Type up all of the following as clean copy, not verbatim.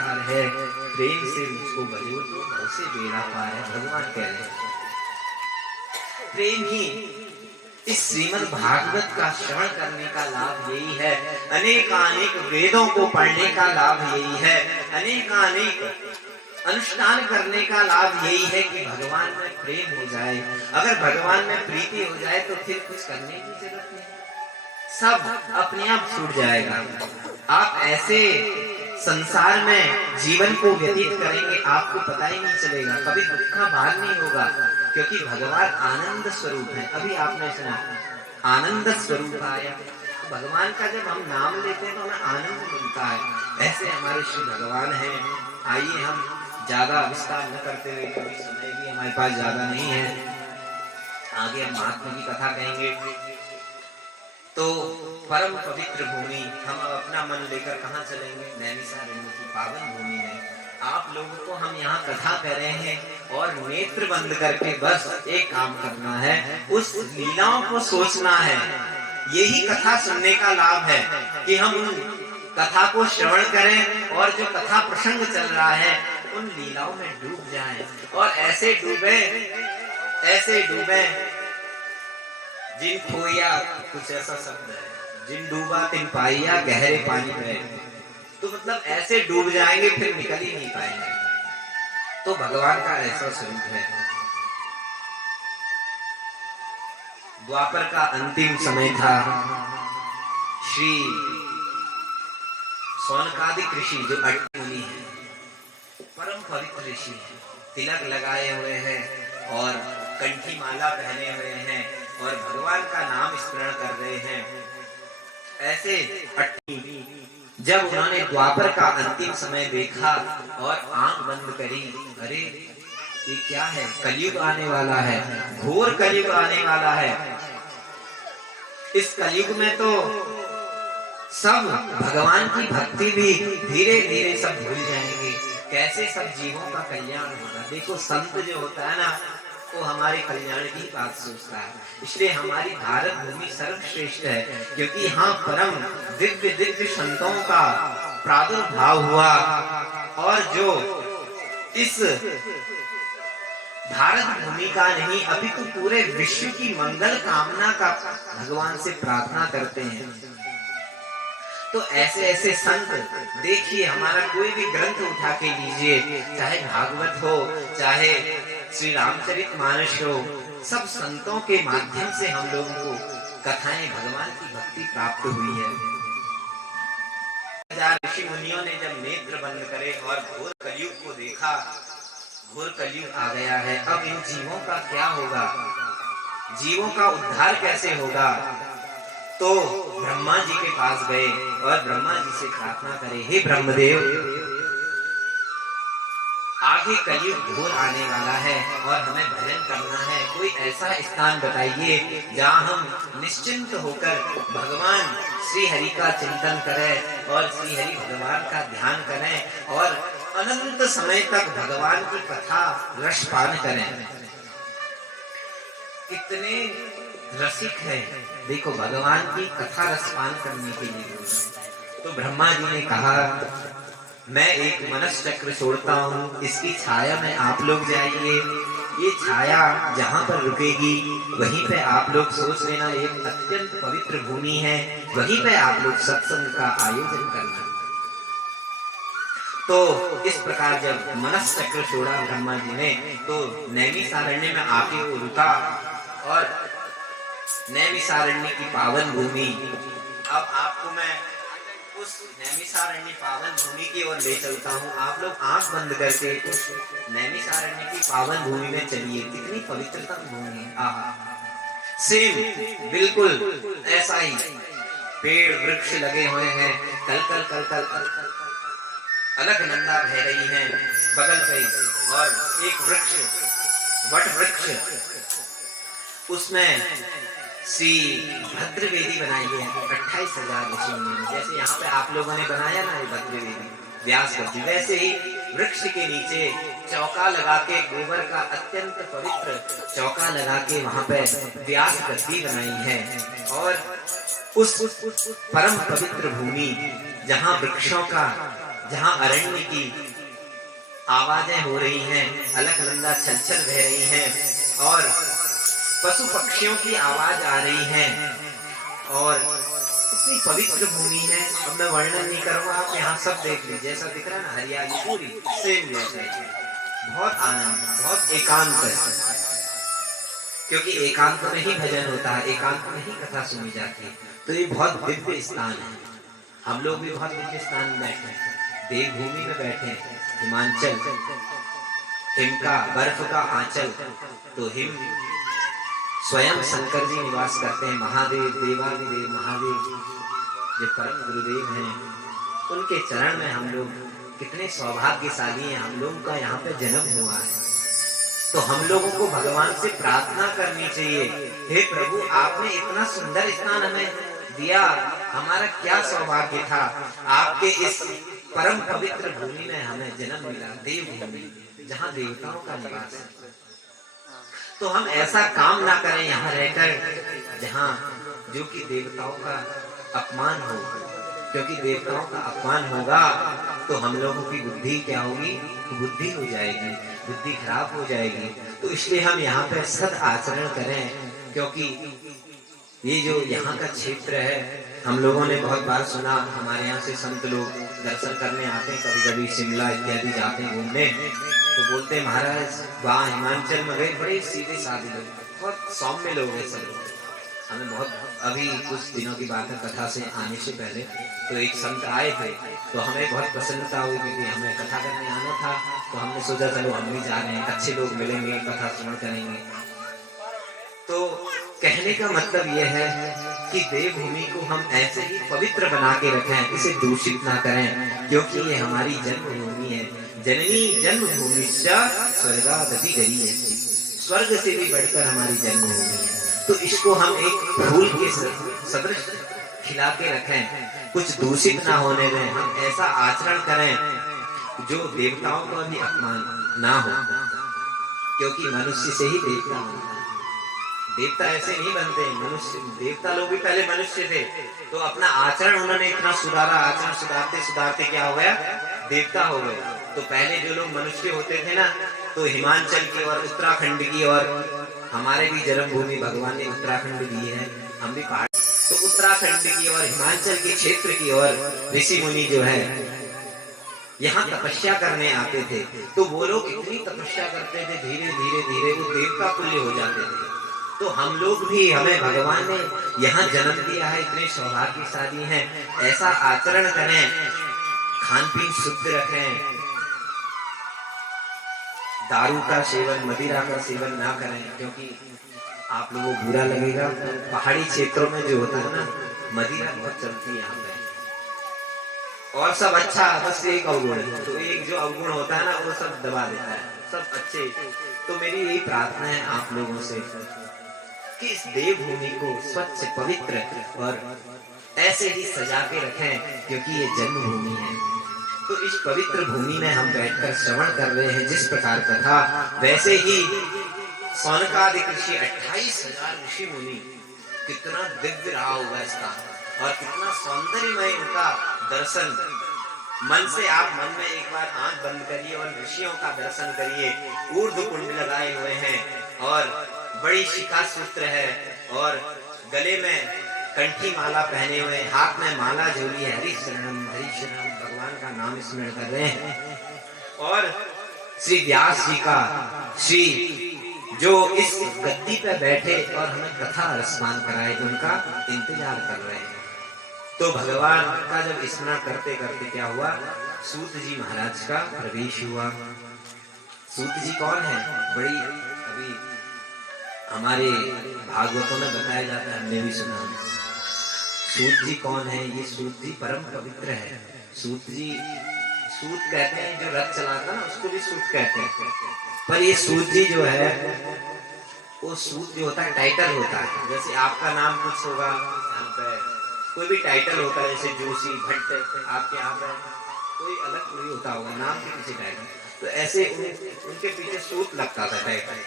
विचार है, प्रेम से मुझको भजो तो भव से बेड़ा पार है। भगवान कह रहे हैं प्रेम ही इस श्रीमद् भागवत का श्रवण करने का लाभ यही है, अनेकानेक वेदों को पढ़ने का लाभ यही है, अनेकानेक अनुष्ठान करने का लाभ यही है कि भगवान में प्रेम हो जाए। अगर भगवान में प्रीति हो जाए तो फिर कुछ करने की जरूरत नहीं, सब अपने आप छूट जाएगा। आप ऐसे संसार में जीवन को व्यतीत करेंगे, आपको पता ही नहीं चलेगा, कभी दुख का भार नहीं होगा, क्योंकि भगवान आनंद स्वरूप है। अभी आपने सुना आनंद स्वरूप आया, भगवान का जब हम नाम लेते हैं तो हमें आनंद मिलता है। ऐसे हमारे श्री भगवान हैं। आइए हम ज्यादा विस्तार न करते हुए, क्योंकि समय भी हमारे पास ज्यादा नहीं है, आगे हम महात्मा की कथा कहेंगे। तो परम पवित्र भूमि, हम अब अपना मन लेकर कहाँ चलेंगे? नैमिषारण्य की पावन भूमि में आप लोगों को हम यहाँ कथा कर रहे हैं और नेत्र बंद करके बस एक काम करना है, उस लीलाओं को सोचना है। यही कथा सुनने का लाभ है कि हम उन कथा को श्रवण करें और जो कथा प्रसंग चल रहा है उन लीलाओं में डूब जाएं, और ऐसे डूबे जिन खोया, कुछ ऐसा शब्द है, जिन डूबा तिन पाइया गहरे पानी में। तो मतलब ऐसे डूब जाएंगे फिर निकल ही नहीं पाएंगे। तो भगवान का ऐसा स्वरूप है। द्वापर का अंतिम समय था। श्री शौनकादिक ऋषि जो अट्ट मुनि है, परम पवित्र ऋषि है, तिलक लगाए हुए हैं और कंठी माला पहने हुए हैं और भगवान का नाम स्मरण कर रहे हैं। ऐसे अट्टी जब उन्होंने द्वापर का अंतिम समय देखा और आंख बंद करी, अरे ये क्या है? कलयुग आने वाला है, घोर कलयुग आने वाला है। इस कलयुग में तो सब भगवान की भक्ति भी धीरे धीरे सब भूल जाएंगे। कैसे सब जीवों का कल्याण होगा? देखो संत जो होता है ना, वो हमारे कल्याण की बात सोचता है। इसलिए हमारी भारत भूमि सर्वश्रेष्ठ है, क्योंकि यहाँ परम दिव्य दिव्य संतों का प्रादुर्भाव हुआ और जो इस भारत भूमि का नहीं अपितु पूरे विश्व की मंगल कामना का भगवान से प्रार्थना करते हैं। तो ऐसे ऐसे संत देखिए, हमारा कोई भी ग्रंथ उठा के लीजिए, चाहे भागवत हो, चाहे श्री रामचरितमानस हो, सब संतों के माध्यम से हम लोगों को कथाएं भगवान की भक्ति प्राप्त हुई है। ऋषि मुनियों ने जब नेत्र बंद करे और घोर कलयुग को देखा, घोर कलयुग आ गया है, अब इन जीवों का क्या होगा? जीवों का उद्धार कैसे होगा? तो ब्रह्मा जी के पास गए और ब्रह्मा जी से प्रार्थना करे, हे ब्रह्मदेव, आगे कलयुग घोर आने वाला है और हमें भजन करना है। कोई ऐसा स्थान बताइए जहाँ हम निश्चिंत होकर भगवान श्री हरि का चिंतन करें और श्री हरि भगवान का ध्यान करें और अनंत समय तक भगवान की कथा रसपान करें। कितने रसिक है, देखो भगवान की कथा रसपान करने के लिए। तो ब्रह्मा जी ने कहा, मैं एक मनस चक्र छोड़ता हूँ, इसकी छाया में आप लोग जाइए। ये छाया जहाँ पर रुकेगी वहीं पे आप लोग सोच लेना, एक अत्यंत पवित्र भूमि है, वहीं पे आप लोग सत्संग का आयोजन करना। तो इस प्रकार जब मनस चक्र छोड़ा ब्रह्मा जी ने, तो नैमिषारण्य में आके वो रुका और नैमिषारण्य की पावन भूमि। अब आपको मैं उस नैमिषारण्य पावन भूमि की ओर ले चलता हूँ। आप लोग आंख बंद करके उस नैमिषारण्य की पावन भूमि में चलिए। कितनी पवित्रतम भूमि है। आहा, सेम बिल्कुल ऐसा ही पेड़ वृक्ष लगे हुए हैं, कल कल कल कल अलकनंदा बह रही है बगल पे, और एक वृक्ष वट वृक्ष, उसमें श्री भद्र वेदी बनाई है 28,000 ऋषि मुनि। जैसे यहाँ पे आप लोगों ने बनाया ना ये भद्र वेदी व्यास गद्दी, वैसे ही वृक्ष के नीचे चौका लगा के, गोबर का अत्यंत पवित्र चौका लगा के वहां पे व्यास गद्दी बनाई है। और उस परम पवित्र भूमि जहाँ वृक्षों का जहां अरण्य की आवाजें हो रही हैं, अलकनंदा छल छल बह रही हैं और पशु पक्षियों की आवाज आ रही है और इतनी पवित्र भूमि है। अब मैं वर्णन नहीं करूंगा, आप यहाँ सब देख लीजिए, जैसा दिख रहा है ना, हरियाली पूरी सेम जैसे, बहुत आनंद, बहुत एकांत है, क्योंकि एकांत में ही भजन होता है, एकांत में ही कथा सुनी जाती है। तो ये बहुत दिव्य स्थान है। हम लोग भी बहुत दिव्य स्थान में बैठे हैं, देवभूमि में बैठे हैं, हिमाचल, हिम का, बर्फ का आंचल। तो हिम स्वयं शंकर जी निवास करते हैं, महादेव, देवादिदेव महादेव जो परम गुरुदेव हैं, उनके चरण में हम लोग कितने सौभाग्यशाली हैं, हम लोगों का यहाँ पे जन्म हुआ है। तो हम लोगों को भगवान से प्रार्थना करनी चाहिए, हे प्रभु आपने इतना सुंदर स्थान हमें दिया, हमारा क्या सौभाग्य था, आपके इस परम पवित्र भूमि में हमें जन्म मिला, देवभूमि जहाँ देवताओं का निवास है। तो हम ऐसा काम ना करें यहाँ रहकर जहाँ जो कि देवताओं का अपमान हो, क्योंकि देवताओं का अपमान होगा तो हम लोगों की बुद्धि क्या होगी, बुद्धि हो जाएगी, बुद्धि खराब हो जाएगी। तो इसलिए हम यहाँ पे सद आचरण करें, क्योंकि ये जो यहाँ का क्षेत्र है, हम लोगों ने बहुत बार सुना, हमारे यहाँ से संत लोग दर्शन करने आते हैं, कभी कभी शिमला इत्यादि जाते हैं घूमने, तो बोलते हैं महाराज वहाँ हिमाचल में गए, बड़े सीधे साधे लोग, बहुत सौम्य लोग हैं सब लोग। हमें बहुत, अभी कुछ दिनों की बात है, कथा से आने से पहले तो एक संत आए थे, तो हमें बहुत प्रसन्नता हुई, क्योंकि हमें कथा करने आना था, तो हमने सोचा चलो हम भी जा रहे हैं, अच्छे लोग मिलेंगे, कथा श्रवण करेंगे। तो कहने का मतलब यह है कि देवभूमि को हम ऐसे ही पवित्र बना के रखें, इसे दूषित ना करें, क्योंकि ये हमारी जन्मभूमि है। जननी जन्मभूमि स्वर्गादपि गरीयसी, स्वर्ग से भी बढ़कर हमारी जन्मभूमि है। तो इसको हम एक फूल के सदृश खिला के रखें, कुछ दूषित ना होने दें, हम ऐसा आचरण करें जो देवताओं का भी अपमान ना हो, क्योंकि मनुष्य से ही देवता बनता है। देवता ऐसे नहीं बनते, मनुष्य, देवता लोग भी पहले मनुष्य थे, तो अपना आचरण उन्होंने इतना सुधारा, आचरण सुधारते सुधारते क्या हो गया, देवता हो गए। तो पहले जो लोग मनुष्य होते थे ना, तो हिमाचल की और उत्तराखंड की, और हमारे भी जन्मभूमि भगवान ने उत्तराखंड दी है, हम भी पहाड़, तो उत्तराखंड की और हिमाचल के क्षेत्र की और ऋषि मुनि जो है यहाँ तपस्या करने आते थे। तो वो लोग इतनी तपस्या करते थे, धीरे धीरे धीरे वो देवता तुल्य हो जाते थे। तो हम लोग भी, हमें भगवान ने यहाँ जन्म दिया है, इतने सौभाग्यशाली हैं, ऐसा आचरण करें, खान पीन शुद्ध रखें, दारू का सेवन, मदिरा का सेवन ना करें, क्योंकि आप लोगों को बुरा लगेगा। पहाड़ी क्षेत्रों में जो होता है ना, मदिरा बहुत चलती है यहाँ पे, और सब अच्छा, बस एक अवगुण, तो एक जो अवगुण होता है ना वो सब दबा देता है, सब अच्छे। तो मेरी यही प्रार्थना है आप लोगों से कि इस देवभूमि को स्वच्छ, पवित्र और ऐसे ही सजा के रखें, क्योंकि ये जन्मभूमि है। तो इस पवित्र भूमि में हम बैठकर श्रवण कर रहे हैं जिस प्रकार कथा, वैसे ही सौनकादिक ऋषि 28,000 ऋषि मुनि, कितना दिव्य रहा होगा इसका, और कितना सौंदर्यमय उनका दर्शन। मन से आप मन में एक बार आंख बंद करिए और ऋषियों का दर्शन करिए। ऊर्ध्व कुंड लगाए हुए हैं और बड़ी शिखा सूत्र है, और गले में कंठी माला पहने हुए, हाथ में माला झोली है, हरि शरणम भगवान का नाम स्मरण कर रहे हैं। और श्री व्यास जी का, श्री जो इस गद्दी पे बैठे और हमें कथा रसपान कराए, उनका इंतजार कर रहे हैं। तो भगवान का जब स्मरण करते करते क्या हुआ, सूत जी महाराज का प्रवेश हुआ। सूत जी कौन है, बड़ी अभी हमारे भागवतों में बताया जाता है, हमने भी सुना। सूत जी कौन है, ये सूत जी परम पवित्र है। सूत जी, सूत कहते हैं जो रथ चलाता ना, उसको भी सूत कहते हैं, पर ये सूत जी जो है, वो सूत जो होता है टाइटल होता है। जैसे आपका नाम कुछ होगा, यहाँ पे कोई भी टाइटल होता है, जैसे जोशी, भट्ट, आपके यहाँ पे कोई अलग कोई होता होगा नाम के पीछे टाइटल, तो ऐसे उनके पीछे सूत लगता था टाइटल।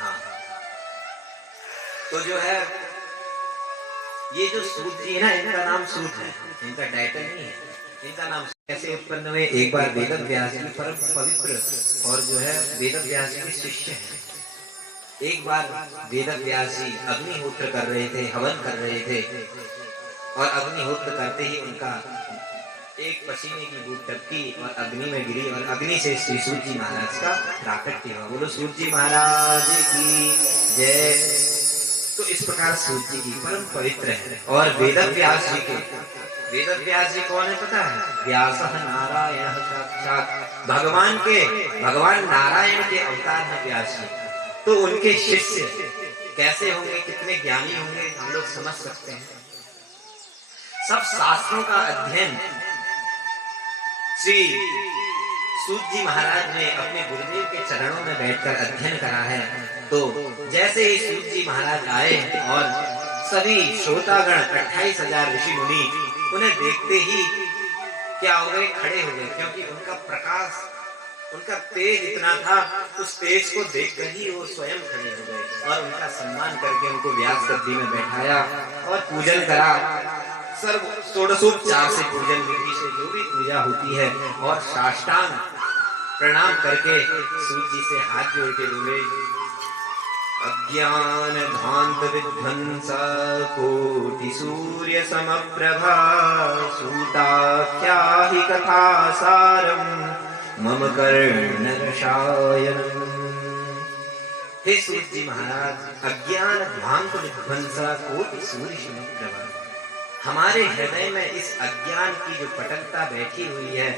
हाँ, तो जो है ये जो सूत जी है ना, इनका नाम सूत है, इनका टाइटल नहीं है। इनका नाम कैसे उत्पन्न हुए? एक बार वेद व्यास जी परम पवित्र और जो है वेद व्यास जी के शिष्य हैं। एक बार वेद व्यास जी अग्निहोत्र कर रहे थे, हवन कर रहे थे, और अग्निहोत्र करते ही उनका एक पसीने की बूंद टपकी और अग्नि में गिरी, और अग्नि से श्री सूत जी महाराज का प्राकट्य हुआ। बोलो सूत जी महाराज की जय। तो इस प्रकार सूत जी की परम पवित्र है। और वेद व्यास जी के, वेद व्यास जी कौन है पता है? व्यास नारायण साक्षात, भगवान नारायण के अवतार है व्यास जी। तो उनके शिष्य कैसे होंगे, कितने ज्ञानी होंगे, हम लोग समझ सकते हैं। सब शास्त्रों का अध्ययन श्री सूत जी महाराज ने अपने गुरुदेव के चरणों में बैठकर अध्ययन करा है। तो जैसे ही सूत जी महाराज आए और सभी श्रोतागण 28,000 ऋषि मुनि उन्हें देखते ही क्या हो गए? खड़े हो गए, क्योंकि उनका प्रकाश, उनका तेज इतना था, उस तेज को देखकर ही वो स्वयं खड़े हो गए और उनका सम्मान करके उनको व्यास गद्दी में बैठाया और पूजन करा। सर्व षोडशोपचार से पूजन विधि से जो भी पूजा होती है, और साष्टांग प्रणाम करके सूत जी से हाथ जोड़ के बोले, अज्ञान धांत विध्वंस कोटि सूर्य समप्रभा, सूताख्या हि कथा सारम मम कर्ण रसायनम। हे सूत जी महाराज, अज्ञान ध्वांत विध्वंस कोटि सूर्य समप्रभा, हमारे हृदय में इस अज्ञान की जो पटलता बैठी हुई है,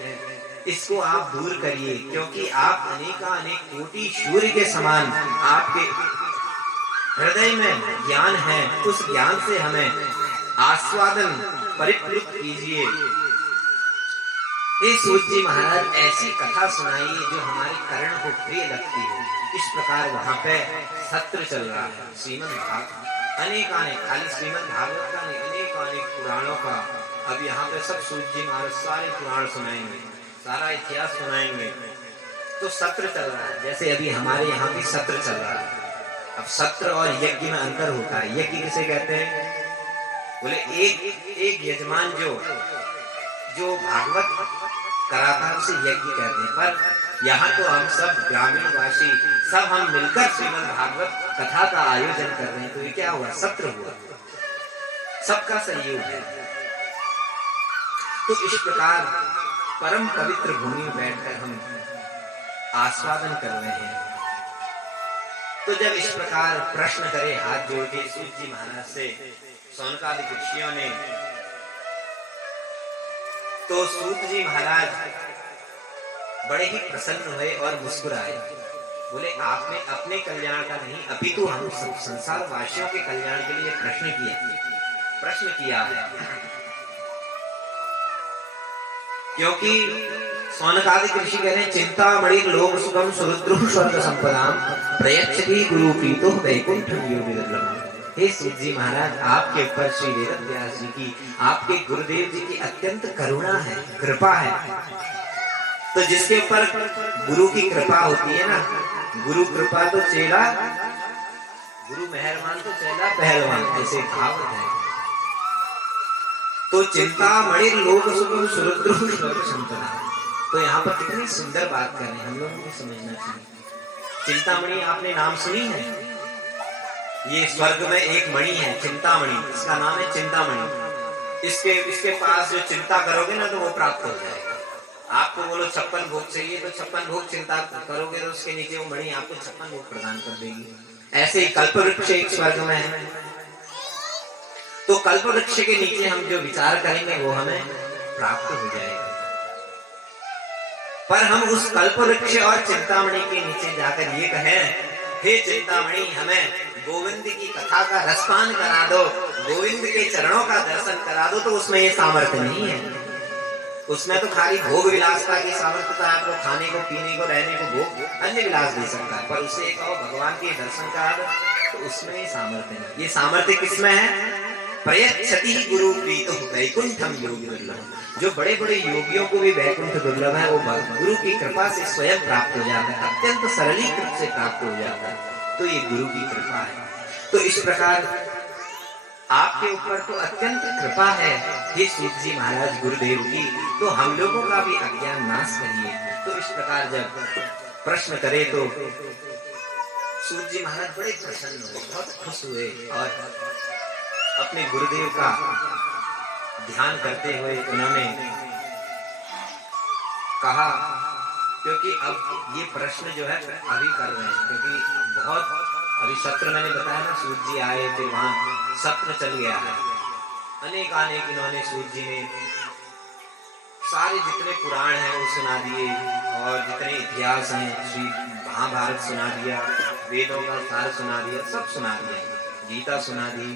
इसको आप दूर करिए, क्योंकि आप अनेक कोटि सूर्य के समान आपके हृदय में ज्ञान है। उस ज्ञान से हमें आस्वादन परिप्लुत कीजिए। हे सूत जी महाराज, ऐसी कथा सुनाइए जो हमारे कर्ण को प्रिय लगती हो। इस प्रकार वहां पे सत्र चल रहा है। श्रीमद् भागवत अनेक खाली श्रीमद् भागवत का नहीं, अनेक पुराणों का। अब यहाँ पे सब सूत जी महाराज सारे पुराण सुनाएंगे, सारा इतिहास सुनाएंगे। तो सत्र चल रहा है, जैसे अभी हमारे यहाँ भी सत्र चल रहा है। अब सत्र और यज्ञ में अंतर होता है। यज्ञ किसे कहते हैं? बोले एक यजमान जो भागवत कराता है उसे यज्ञ कहते हैं। पर यहाँ तो हम सब ग्रामीणवासी सब हम मिलकर श्रीमद् भागवत कथा का आयोजन कर रहे हैं। तो ये क्या हुआ? सत्र हुआ, सबका सहयोग है। तो इस प्रकार परम पवित्र भूमि में बैठकर हम आस्वादन कर रहे हैं। तो जब इस प्रकार प्रश्न करे हाथ जोड़ के सूत जी महाराज से शौनकादिक ऋषियों ने, तो सूत जी महाराज बड़े ही प्रसन्न हुए और मुस्कुराए। बोले, आपने अपने कल्याण का नहीं, अपितु हम सब संसार वासियों के कल्याण के लिए प्रश्न किया है। क्योंकि शौनकादिक ऋषि कह रहे हैं, चिंतामणि लोक सुखम सुरुद्रुः स्वर्ग संपदाम प्रयच्छति गुरु प्रीतो वैकुंठम योगी दुर्लभम। हे सूत जी महाराज, आपके ऊपर श्री वेद व्यास जी की, आपके गुरुदेव जी की अत्यंत करुणा है, कृपा है। तो जिसके ऊपर गुरु की कृपा होती है ना, गुरु कृपा तो चेला, गुरु मेहरबान तो चेला पहलवान, ऐसे कहावत है। तो चिंतामणि लोक सुखम सुरुद्रुः स्वर्ग संपदाम। तो यहाँ पर कितनी सुंदर बात कर रहे हैं, हम लोगों को समझना चाहिए। चिंतामणि आपने नाम सुनी है? ये स्वर्ग में एक मणि है, चिंतामणि, इसका नाम है चिंतामणि। इसके पास जो चिंता करोगे ना तो वो प्राप्त हो जाएगा। आपको बोलो 56 भोग चाहिए, तो 56 भोग चिंता करोगे तो उसके नीचे वो मणि आपको 56 भोग प्रदान कर देगी। ऐसे ही कल्पवृक्ष एक स्वर्ग में है। तो कल्पवृक्ष के नीचे हम जो विचार करेंगे वो हमें प्राप्त हो जाएगा। पर हम उस कल्पवृक्ष और चिंतामणि के नीचे जाकर ये कहें, हे चिंतामणि, हमें गोविंद की कथा का रसपान करा दो, गोविंद के चरणों का दर्शन करा दो, तो उसमें ये सामर्थ्य नहीं है। उसमें तो खाली भोग विलासता की सामर्थ्य है, आपको खाने को, पीने को, रहने को, भोग अन्य विलास दे सकता है। पर उसे कहो भगवान के दर्शन करा दो, तो उसमें ये सामर्थ्य नहीं। ये सामर्थ्य किसमें है? प्रयच्छति गुरु प्रीतो वैकुंठम योगी दुर्लभम। जो बड़े बड़े योगियों को भी वैकुंठ दुर्लभ है, वो गुरु की कृपा से स्वयं प्राप्त हो जाता है, अत्यंत सरलीकृत से प्राप्त हो जाता है। तो ये गुरु की कृपा है। तो इस प्रकार आपके ऊपर तो अत्यंत कृपा है हे सूत जी महाराज गुरुदेव की, तो हम लोगों का भी अज्ञान नाश करिए। तो इस प्रकार जब प्रश्न करे तो सूत जी महाराज बड़े प्रसन्न हुए, बहुत खुश हुए और अपने गुरुदेव का ध्यान करते हुए उन्होंने कहा, क्योंकि अब ये प्रश्न जो है अभी कर रहे हैं, क्योंकि बहुत अभी सत्र मैंने बताया ना, सूत जी आए थे, वहां सत्र चल गया है, अनेक इन्होंने सूत जी ने सारे जितने पुराण हैं वो सुना दिए और जितने इतिहास हैं श्री महाभारत सुना दिया, वेदों का सार सुना दिया, सब सुना दिया, गीता सुना दी,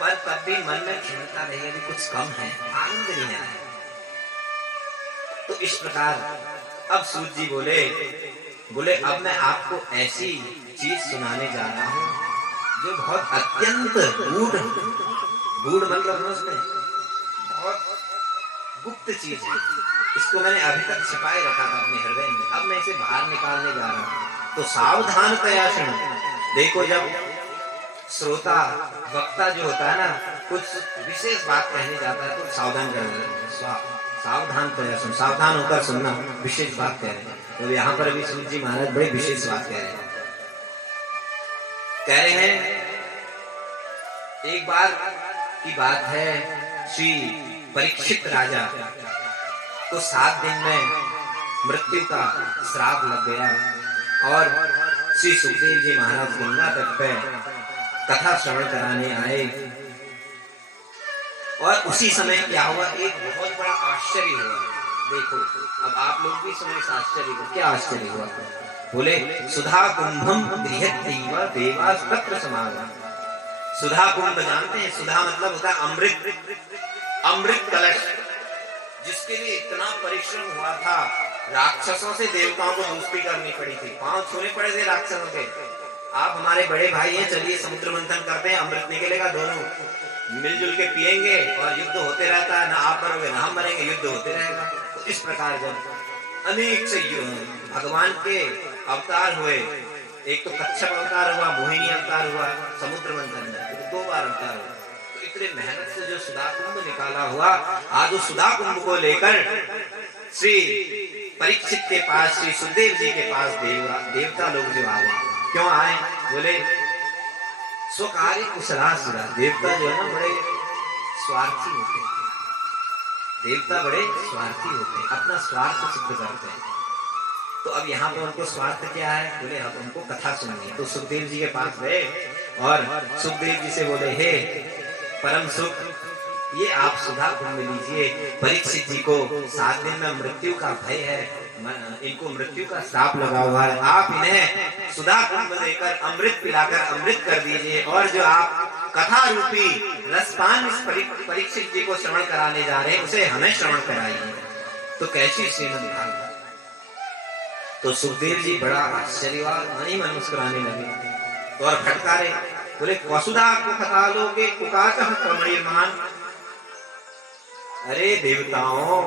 पर तब भी मन में क्षमता नहीं, अभी कुछ कम है, आनंद नहीं आया। तो इस प्रकार अब सूत जी बोले अब मैं आपको ऐसी चीज सुनाने जा रहा हूं जो बहुत अत्यंत गूढ़ मतलब उसमें बहुत गुप्त चीज है, इसको मैंने अभी तक छिपाए रखा था अपने हृदय में, अब मैं इसे बाहर निकालने जा रहा हूं। तो सावधान प्रयासन, देखो जब श्रोता वक्ता जो होता है ना, कुछ विशेष बात कहने जाता है तो सावधान कर, सावधान प्रयासन, सावधान होकर सुनना, विशेष बात कह रहे हैं। तो यहाँ पर अभी सूत जी महाराज बड़े विशेष बात कह रहे हैं। एक बार की बात है, श्री परीक्षित राजा को 7 दिन में मृत्यु का श्राप लग गया और श्री सुखदेव जी महाराज गंगा तट पे कथा श्रवण कराने आए और उसी समय क्या हुआ, एक बहुत बड़ा आश्चर्य हुआ। देखो अब आप लोग भी सुने इस आश्चर्य को, क्या आश्चर्य हुआ? बोले सुधा कुंभम गृहत्यैव देवास्तत्र समागम। सुधा कुंभ जानते हैं, सुधा मतलब होता है अमृत, अमृत कलश, जिसके लिए इतना परिश्रम हुआ था, राक्षसों से देवताओं को दोस्ती करनी पड़ी थी, पांव छूने पड़े थे राक्षसों के। आप हमारे बड़े भाई हैं, चलिए समुद्र मंथन करते हैं, अमृत निकलेगा, दोनों मिलजुल के पिएंगे और युद्ध होते रहता है, ना आप मरोगे ना हम मरेंगे, युद्ध होते रहेगा। तो इस प्रकार जब अनेक से भगवान के अवतार हुए, एक तो कच्छप अवतार हुआ, मोहिनी अवतार हुआ, समुद्र मंथन में 2 बार अवतार हुआ। तो इतने मेहनत से जो सुधा कुंभ निकाला हुआ, आज उस सुधा कुंभ को लेकर श्री परीक्षित के पास, श्री सुखदेव जी के पास देवता लोग जो आ गए। क्यों आए? बोले स्वकार्य कुशला सुधा। देवता जो है ना बड़े स्वार्थी होते हैं, देवता बड़े स्वार्थी होते हैं, अपना स्वार्थ सिद्ध करते हैं। तो अब यहाँ पर उनको स्वार्थ क्या है? बोले अब उनको कथा सुननी है। तो सुखदेव जी के पास गए और सुखदेव जी से बोले हे परम सुख, ये आप सुधा कुंभ लीजिए, परीक्षित जी को 7 दिन में मृत्यु का भय है, इनको मृत्यु का श्राप लगा हुआ है, आप इन्हें सुधा कुंभ देकर अमृत पिलाकर अमृत कर दीजिए, और जो आप कथा रूपी रसपान परीक्षित जी को श्रवण कराने जा रहे हैं उसे हमें श्रवण कराइए। तो कैसी श्रीमद् भागवत। तो सुखदेव जी बड़ा आश्चर्यवान मन ही मन मुस्कुराने लगे और फटकारे, बोले वसुधा को कथा लोगे कुकाचः कमणीयमान। अरे देवताओं,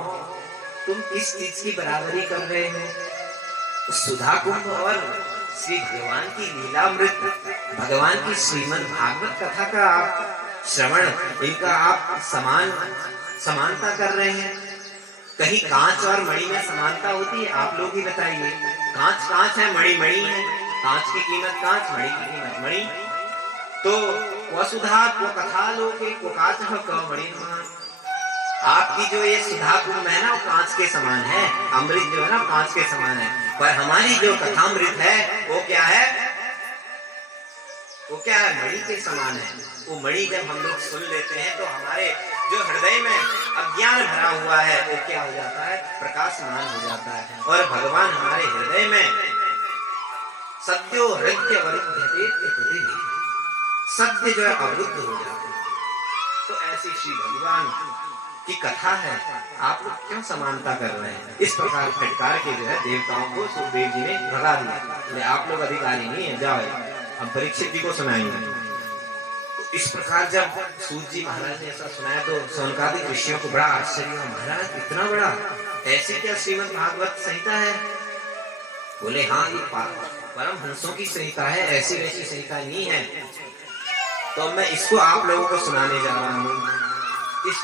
तुम किस चीज की बराबरी कर रहे हो? सुधा कुंभ और श्री भगवान की लीलामृत, भगवान की श्रीमद् भागवत कथा का आप श्रवण, इनका आप समानता कर रहे हैं। कहीं कांच और मणि में समानता होती है? आप लोग ही बताइए। कांच कांच है, मणि मणि है, कांच की कीमत कांच, मणि की कीमत मणि। तो वसुधा को कथा लोगे कुकाचः कमणीयमान। आपकी जो ये सुधा कुंभ है ना वो कांच के समान है, अमृत जो है ना कांच के समान है, पर हमारी जो कथामृत है वो क्या है? वो क्या है? मणि के समान है। वो मणि जब हम लोग सुन लेते हैं तो हमारे जो हृदय में अज्ञान भरा हुआ है वो क्या हो जाता है? प्रकाशमान हो जाता है, और भगवान हमारे हृदय में सद्यो हृदय अवरुद्धते, सत्य जो है अवरुद्ध हो जाता है। तो ऐसी श्री भगवान की कथा है, आप लोग क्यों समानता कर रहे हैं? इस प्रकार फटकार के जो है देवताओं को सुखदेव जी ने भगा दिया, आप लोग अधिकारी नहीं है, जाओ हम परीक्षित जी को सुनाएंगे। तो इस प्रकार जब सूत जी महाराज ने ऐसा सुनाया तो सौनकादिक ऋषियों को बड़ा आश्चर्य हुआ, महाराज इतना बड़ा, ऐसी क्या श्रीमद् भागवत संहिता है? बोले हाँ, ये परम हंसों की संहिता है, ऐसी वैसी संहिता नहीं है। तो मैं इसको आप लोगों को सुनाने जा रहा हूँ। इस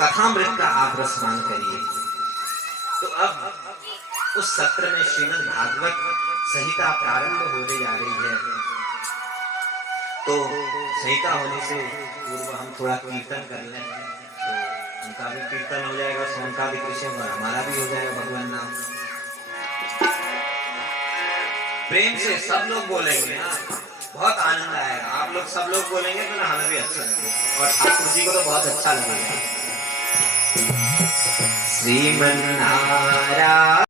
कथामृत का आप रसपान करिए। तो अब उस सत्र में श्रीमद् भागवत संहिता प्रारंभ होने जा रही है। तो संहिता होने से पूर्व हम थोड़ा कीर्तन कर लें, तो उनका भी कीर्तन हो जाएगा, उनका भी कृष्ण और हमारा भी हो जाएगा भगवान नाम। प्रेम से सब लोग बोलेंगे ना, बहुत आनंद आएगा। आप लोग सब लोग बोलेंगे तो ना हमें भी अच्छा लगेगा और ठाकुर जी को तो बहुत अच्छा लगेगा। श्रीमन्नारायण